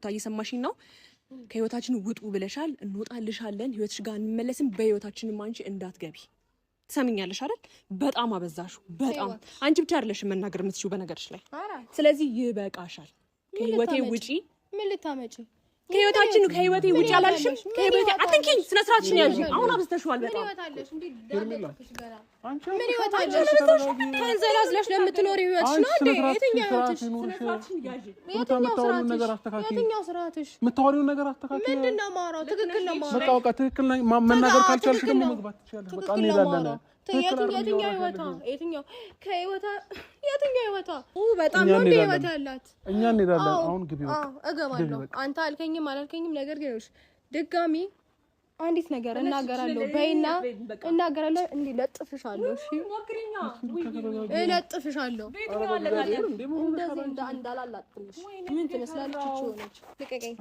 ሩታ እየሰማሽኝ ነው ከህይወታችን ውጡ ብለሻል እንወጣልሻለን ህይወትሽ ጋር እንመለስም በህይወታችን አንቺ እንዳትገቢ ሰምኛለሽ አይደል በጣም አበዛሹ በጣም አንቺ ብቻ አይደለሽ መናገር የምትችይው በነገርሽ ላይ ስለዚህ ይበቃሻል ከህይወቴ ውጪ ምን ልታመጪ ከህይወቴ ውጪ አላልሽም ከህይወቴ አትንኪኝ ስነ ስርዓትሽን ያዢ አሁን አብዝተሽዋል በጣም ምን ይወታለሽ ተንዘላዝለሽ ለምትኖሪ ህይወትሽ ነው እንዴ የትኛው ህይወትሽ የትኛው ስርዓትሽ የምታወሪውን ነገር አስተካክል ምንድነው ማውራው ትክክል ነው ማውራው በቃ ትክክል መናገር ካልቻልሽ ደግሞ መግባት ትችያለሽ በቃ እንሄዳለን የትኛው ህይወታ በጣም ነው ህይወት ያላት እኛ እንሄዳለን አሁን ግቢ በቃ እገባለሁ አንተ አልከኝም አላልከኝም ነገር ግን ድጋሚ አንዲት ነገር እናገራለሁ በይና እናገራለሁ እንዴ ለጥፍሻለሁ እሺ ለጥፍሻለሁ እንደዚህ እንዳላላጥልሽ ምን ትመስላለች እቺ ሆነች ልቀቀኝ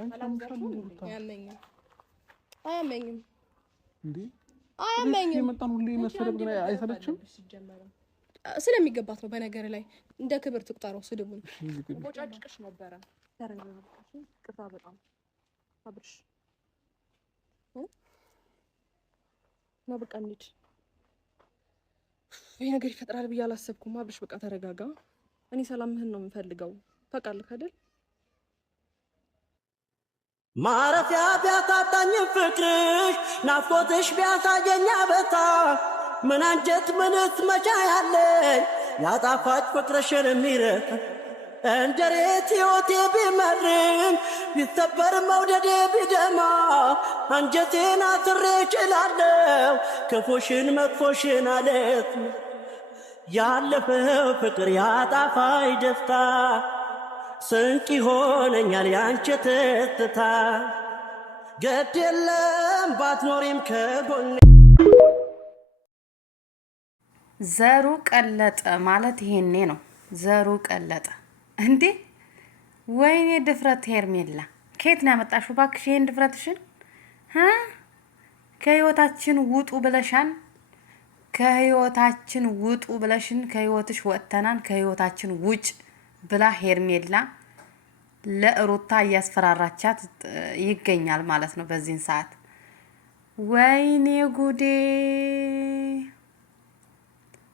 አያመኝም እንዴ አያመኝም የመጣን ሁሌ መስደብ ግን አይሰለችም ስለሚገባት ነው በነገር ላይ እንደ ክብር ትቁጠረው ስድቡን ቆጫጭቅሽ ነበረ ተረጋግጠሽ ቅጣ በጣም አብርሽ ነው በቃ እንሂድ ይሄ ነገር ይፈጥራል ብዬ አላሰብኩም አብርሽ በቃ ተረጋጋ እኔ ሰላምህን ነው የምፈልገው ታውቃለህ አይደል ማረፊያ ቢያታጣኝ ፍቅርሽ ናፍቆትሽ ቢያሳየኝ አበታ ምን አንጀት ምንስ መቻ ያለኝ ያጣፋጭ ፍቅርሽን የሚረታ እንደሬት ሕይወቴ ቢመርም ቢሰበር መውደዴ ቢደማ አንጀቴን አስሬ እችላለሁ ክፉሽን መጥፎሽን አለት ያለፈው ፍቅር ያጣፋጭ ደስታ ስንቅ ይሆነኛል ያንቺ ትዝታ ግድ የለም ባትኖሪም ከጎኔ ዘሩ ቀለጠ ማለት ይሄኔ ነው ዘሩ ቀለጠ እንዴ ወይኔ ድፍረት ሄርሜላ ከየት ነው ያመጣሽው ባክሽ ይሄን ድፍረትሽን ከህይወታችን ውጡ ብለሻን ከህይወታችን ውጡ ብለሽን ከህይወትሽ ወጥተናን ከህይወታችን ውጭ ብላ ሄርሜላ ለሩታ እያስፈራራቻት ይገኛል ማለት ነው በዚህን ሰዓት ወይኔ ጉዴ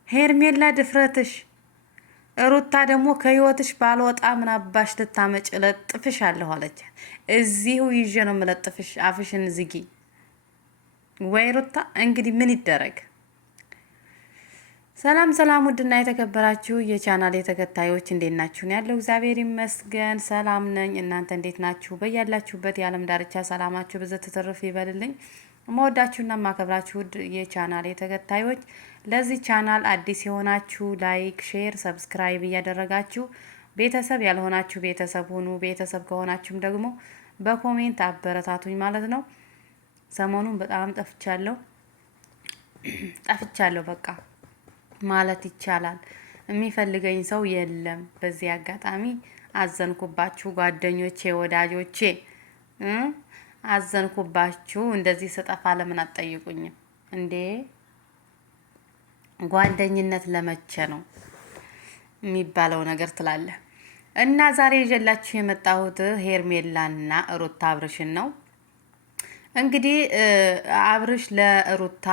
ሄርሜላ ድፍረትሽ ሩታ ደግሞ ከህይወትሽ ባልወጣ ምን አባሽ ልታመጭ ለጥፍሽ አለሁ አለች እዚሁ ይዤ ነው መለጥፍሽ አፍሽን ዝጊ ወይ ሩታ እንግዲህ ምን ይደረግ ሰላም ሰላም ውድና የተከበራችሁ የቻናሌ ተከታዮች እንዴት ናችሁ ያለው እግዚአብሔር ይመስገን ሰላም ነኝ እናንተ እንዴት ናችሁ በያላችሁበት የዓለም ዳርቻ ሰላማችሁ በዘት ተተረፈ ይበልልኝ መወዳችሁና ማከብራችሁ የቻናሌ ተከታዮች ለዚህ ቻናል አዲስ የሆናችሁ ላይክ ሼር ሰብስክራይብ እያደረጋችሁ ቤተሰብ ያልሆናችሁ ቤተሰብ ሁኑ ቤተሰብ ከሆናችሁም ደግሞ በኮሜንት አበረታቱኝ ማለት ነው ሰሞኑን በጣም ጠፍቻለሁ በቃ ማለት ይቻላል የሚፈልገኝ ሰው የለም በዚህ አጋጣሚ አዘንኩባችሁ ጓደኞቼ ወዳጆቼ አዘንኩባችሁ እንደዚህ ስጠፋ ለምን አትጠይቁኝ እንዴ ጓደኝነት ለመቼ ነው የሚባለው ነገር ትላለ እና ዛሬ ይዤላችሁ የመጣሁት ሄርሜላና ሩታ አብርሽን ነው እንግዲህ አብርሽ ለሩታ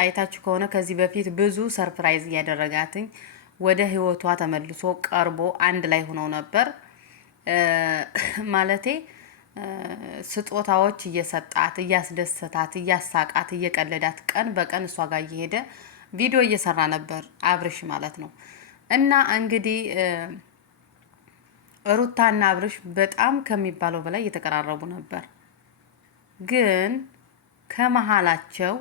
አይታችሁ ከሆነ ከዚህ በፊት ብዙ ሰርፕራይዝ ያደረጋትኝ ወደ ህይወቷ ተመልሶ ቀርቦ አንድ ላይ ሆነው ነበር ማለቴ ስጦታዎች እየሰጣት እያስደሰታት እያሳቃት እየቀለዳት ቀን በቀን እሷ ጋር እየሄደ ቪዲዮ እየሰራ ነበር አብርሽ ማለት ነው እና እንግዲህ ሩታና አብርሽ በጣም ከሚባለው በላይ እየተቀራረቡ ነበር ግን ከመሃላቸው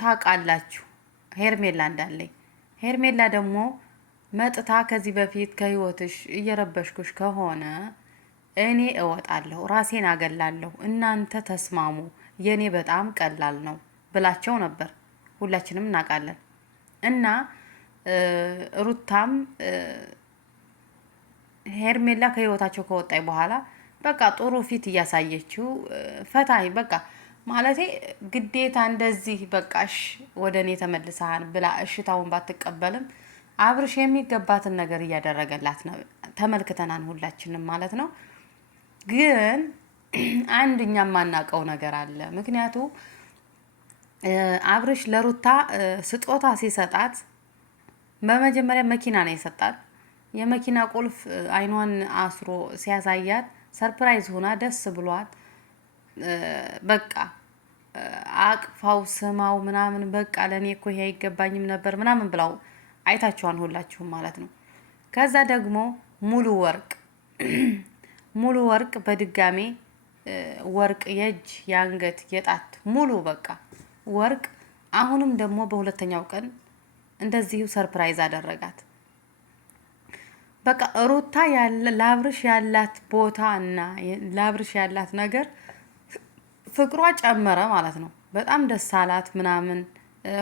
ታቃላችሁ ሄርሜላ እንዳለኝ ሄርሜላ ደግሞ መጥታ ከዚህ በፊት ከህይወትሽ እየረበሽኩሽ ከሆነ እኔ እወጣለሁ ራሴን አገላለሁ እናንተ ተስማሙ የኔ በጣም ቀላል ነው ብላቸው ነበር ሁላችንም እናቃለን እና ሩታም ሄርሜላ ከህይወታቸው ከወጣይ በኋላ በቃ ጥሩ ፊት እያሳየችው ፈታይ በቃ ማለቴ ግዴታ እንደዚህ በቃሽ ወደኔ ተመልሰሃን ብላ እሽታውን ባትቀበልም አብርሽ የሚገባትን ነገር እያደረገላት ነው ተመልክተናን ሁላችንም ማለት ነው ግን አንድኛ የማናውቀው ነገር አለ። ምክንያቱ አብርሽ ለሩታ ስጦታ ሲሰጣት በመጀመሪያ መኪና ነው የሰጣት። የመኪና ቁልፍ አይኗን አስሮ ሲያሳያት ሰርፕራይዝ ሆና ደስ ብሏት በቃ አቅፋው ስማው ምናምን በቃ ለኔ እኮ ይሄ አይገባኝም ነበር ምናምን ብላው አይታችኋን ሁላችሁም ማለት ነው። ከዛ ደግሞ ሙሉ ወርቅ በድጋሜ ወርቅ የእጅ የአንገት የጣት ሙሉ በቃ ወርቅ አሁንም ደግሞ በሁለተኛው ቀን እንደዚሁ ሰርፕራይዝ አደረጋት። በቃ ሩታ ለአብርሽ ያላት ቦታ እና ለአብርሽ ያላት ነገር ፍቅሯ ጨመረ ማለት ነው። በጣም ደስ አላት ምናምን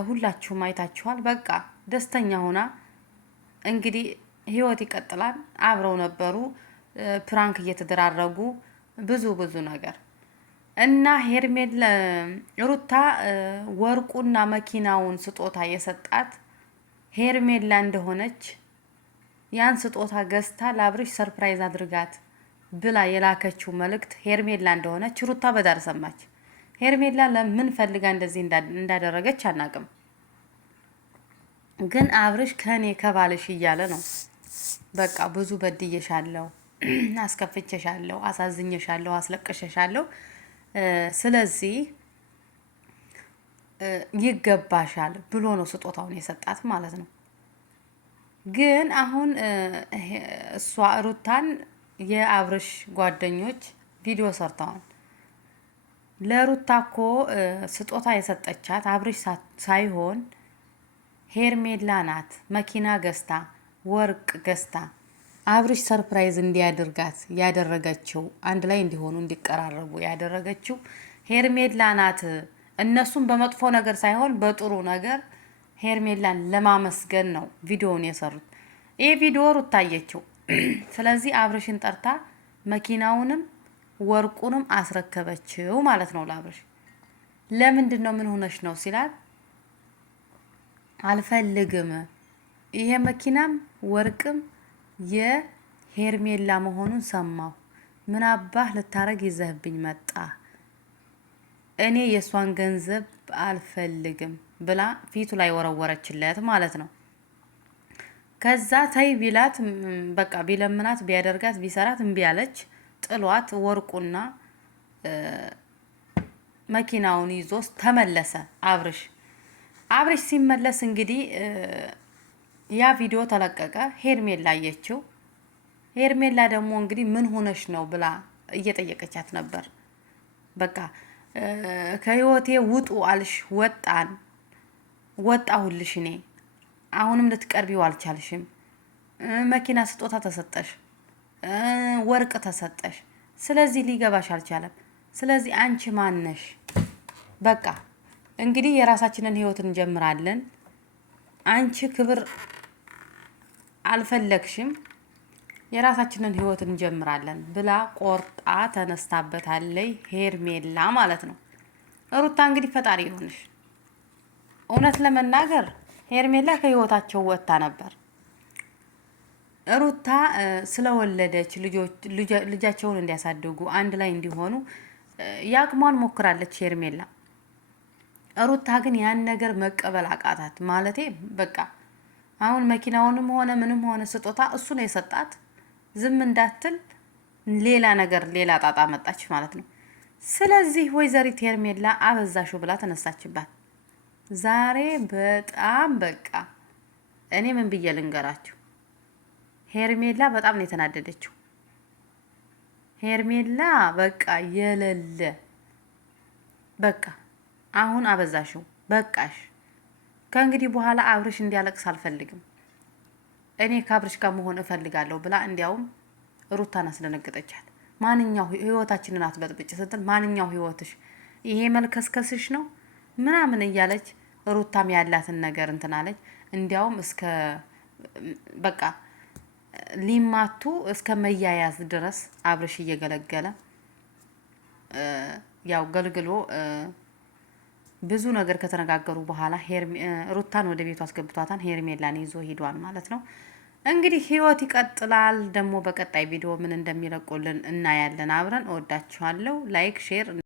ሁላችሁም አይታችኋል። በቃ ደስተኛ ሆና እንግዲህ ህይወት ይቀጥላል። አብረው ነበሩ ፕራንክ እየተደራረጉ ብዙ ነገር እና ሄርሜላ ሩታ ወርቁና መኪናውን ስጦታ የሰጣት ሄርሜላ እንደሆነች ያን ስጦታ ገዝታ ለአብርሽ ሰርፕራይዝ አድርጋት ብላ የላከችው መልእክት ሄርሜላ እንደሆነች ሩታ በዳር ሰማች። ሄርሜላ ለምን ፈልጋ እንደዚህ እንዳደረገች አናቅም። ግን አብርሽ ከኔ ከባልሽ እያለ ነው። በቃ ብዙ በድዬሻለሁ፣ አስከፍቼሻለሁ፣ አሳዝኜሻለሁ፣ አስለቅሼሻለሁ። ስለዚህ ይገባሻል ብሎ ነው ስጦታውን የሰጣት ማለት ነው። ግን አሁን እሷ ሩታን የአብርሽ ጓደኞች ቪዲዮ ሰርተዋል። ለሩታ እኮ ስጦታ የሰጠቻት አብርሽ ሳይሆን ሄርሜላ ናት። መኪና ገዝታ ወርቅ ገዝታ አብርሽ ሰርፕራይዝ እንዲያደርጋት ያደረገችው፣ አንድ ላይ እንዲሆኑ እንዲቀራረቡ ያደረገችው ሄርሜላ ናት። እነሱም በመጥፎ ነገር ሳይሆን በጥሩ ነገር ሄርሜላን ለማመስገን ነው ቪዲዮውን የሰሩት። ይሄ ቪዲዮ ሩታ አየችው። ስለዚህ አብርሽን ጠርታ መኪናውንም ወርቁንም አስረከበችው ማለት ነው ለአብርሽ። ለምንድን ነው ምን ሆነሽ ነው ሲላት፣ አልፈልግም፣ ይሄ መኪናም ወርቅም የሄርሜላ መሆኑን ሰማሁ። ምን አባህ ልታረግ ይዘህብኝ መጣ? እኔ የእሷን ገንዘብ አልፈልግም ብላ ፊቱ ላይ ወረወረችለት ማለት ነው። ከዛ ተይ ቢላት በቃ ቢለምናት ቢያደርጋት ቢሰራት እምቢ አለች። ጥሏት ወርቁና መኪናውን ይዞ ተመለሰ አብርሽ። ሲመለስ እንግዲህ ያ ቪዲዮ ተለቀቀ። ሄርሜላ አየችው። ሄርሜላ ደግሞ እንግዲህ ምን ሆነሽ ነው ብላ እየጠየቀቻት ነበር። በቃ ከህይወቴ ውጡ አልሽ፣ ወጣሁልሽ፣ እኔ አሁንም ልትቀርቢው አልቻልሽም። መኪና ስጦታ ተሰጠሽ፣ ወርቅ ተሰጠሽ፣ ስለዚህ ሊገባሽ አልቻለም። ስለዚህ አንቺ ማነሽ? በቃ እንግዲህ የራሳችንን ህይወት እንጀምራለን። አንቺ ክብር አልፈለግሽም፣ የራሳችንን ህይወት እንጀምራለን ብላ ቆርጣ ተነስታበታለይ ሄርሜላ ማለት ነው። ሩታ እንግዲህ ፈጣሪ ይሆንሽ። እውነት ለመናገር ሄርሜላ ከህይወታቸው ወጥታ ነበር። ሩታ ስለወለደች ልጃቸውን እንዲያሳድጉ አንድ ላይ እንዲሆኑ ያቅሟን ሞክራለች ሄርሜላ። ሩታ ግን ያን ነገር መቀበል አቃታት። ማለቴ በቃ አሁን መኪናውንም ሆነ ምንም ሆነ ስጦታ እሱ ነው የሰጣት። ዝም እንዳትል ሌላ ነገር ሌላ ጣጣ መጣች ማለት ነው። ስለዚህ ወይዘሪት ሄርሜላ አበዛሹ ብላ ተነሳችባት። ዛሬ በጣም በቃ እኔ ምን ብዬ ልንገራችሁ፣ ሄርሜላ በጣም ነው የተናደደችው። ሄርሜላ በቃ የለለ በቃ አሁን አበዛሽው፣ በቃሽ። ከእንግዲህ በኋላ አብርሽ እንዲያለቅስ አልፈልግም፣ እኔ ከአብርሽ ጋር መሆን እፈልጋለሁ ብላ እንዲያውም ሩታን አስደነገጠቻት። ማንኛው ህይወታችንን አትበጥብጭ ስትል ማንኛው ህይወትሽ ይሄ መልከስከስሽ ነው ምናምን እያለች ሩታም ያላትን ነገር እንትን አለች። እንዲያውም እስከ በቃ ሊማቱ እስከ መያያዝ ድረስ አብርሽ እየገለገለ ያው ገልግሎ ብዙ ነገር ከተነጋገሩ በኋላ ሩታን ወደ ቤቱ አስገብቷታን ሄርሜላን ይዞ ሄዷል ማለት ነው። እንግዲህ ህይወት ይቀጥላል። ደግሞ በቀጣይ ቪዲዮ ምን እንደሚለቁልን እናያለን አብረን። እወዳችኋለሁ። ላይክ ሼር